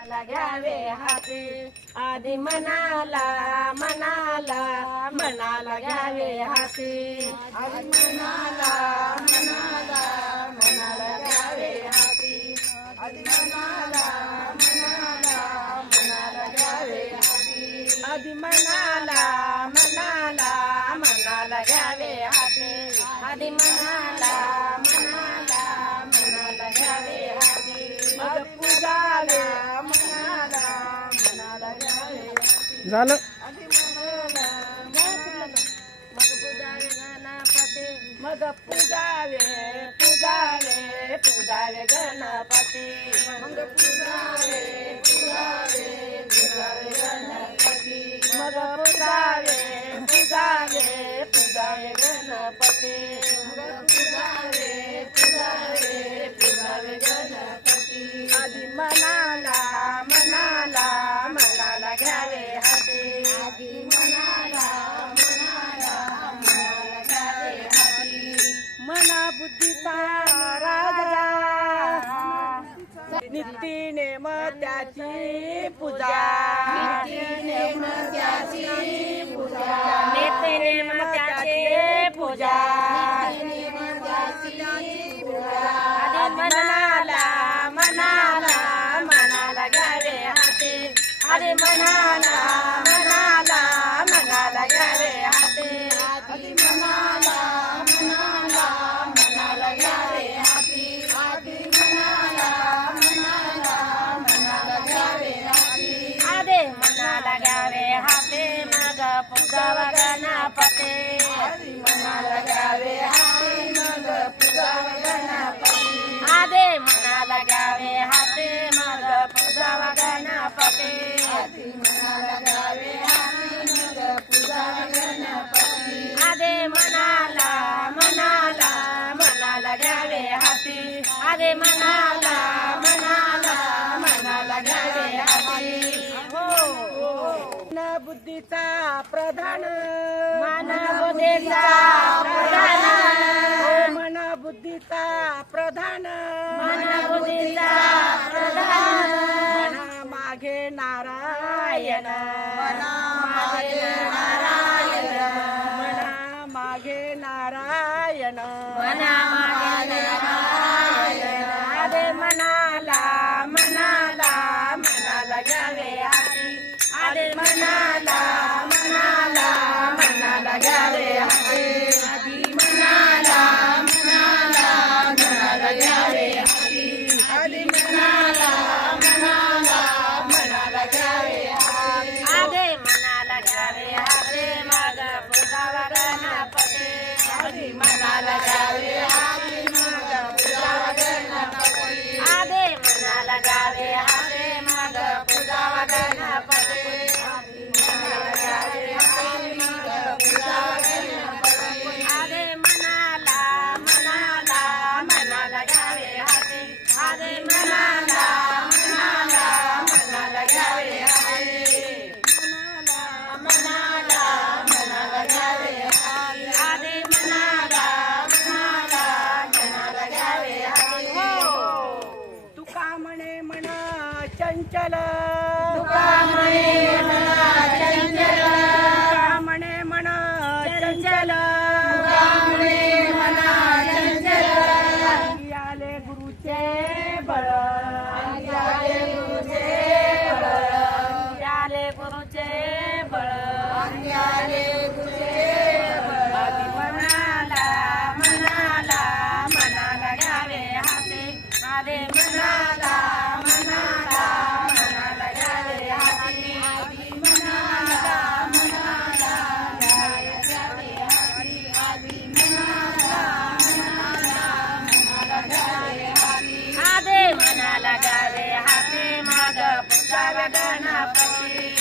मनाला घ्यावे हाती. आधी मनाला मनाला मनाला घ्यावे हाती. आधी मनाला मनाला मनाला घ्यावे हाती. आधी मनाला मनाला मनाला घ्यावे हाती. आधी मनाला मनाला मनाला घ्यावे हाती. आधी मनाला मनाला मनाला घ्यावे झालं. आधी मनाला मग पूजावे गणपती मग पूजावे पूजावे पूजावे गणपती. मग पूजावे पूजावे त्याची पूजा. नितीने मग त्याची पूजा. मनाला मनाला मनाला घ्यावे हाते. मनाला मनाला पूजाव गणपते आधी मनाला पूजाव गणपती आधे मनाला घ्यावे हाते मग पूजाव गणपते आधी मनाला हाते मग पूजाव गणपती आधे मनाला मनाला मनाला घ्यावे हाती। आधे मनाला बुद्धीचा प्रधान. मन बुद्धीचा प्रधान. मन बुद्धीचा प्रधान. मन बुद्धीचा प्रधान. मना मागे नारायण. मना मागे नारायण. मना मागे नारायण. मना आधी म्हणे चंचल। म्हणे म्हण चंचल। आले गुरुचे बळ। आले गुरुचे बळ। आले आले मनाला मनाला घ्यावे हाते। आधे मनाला। शरणपती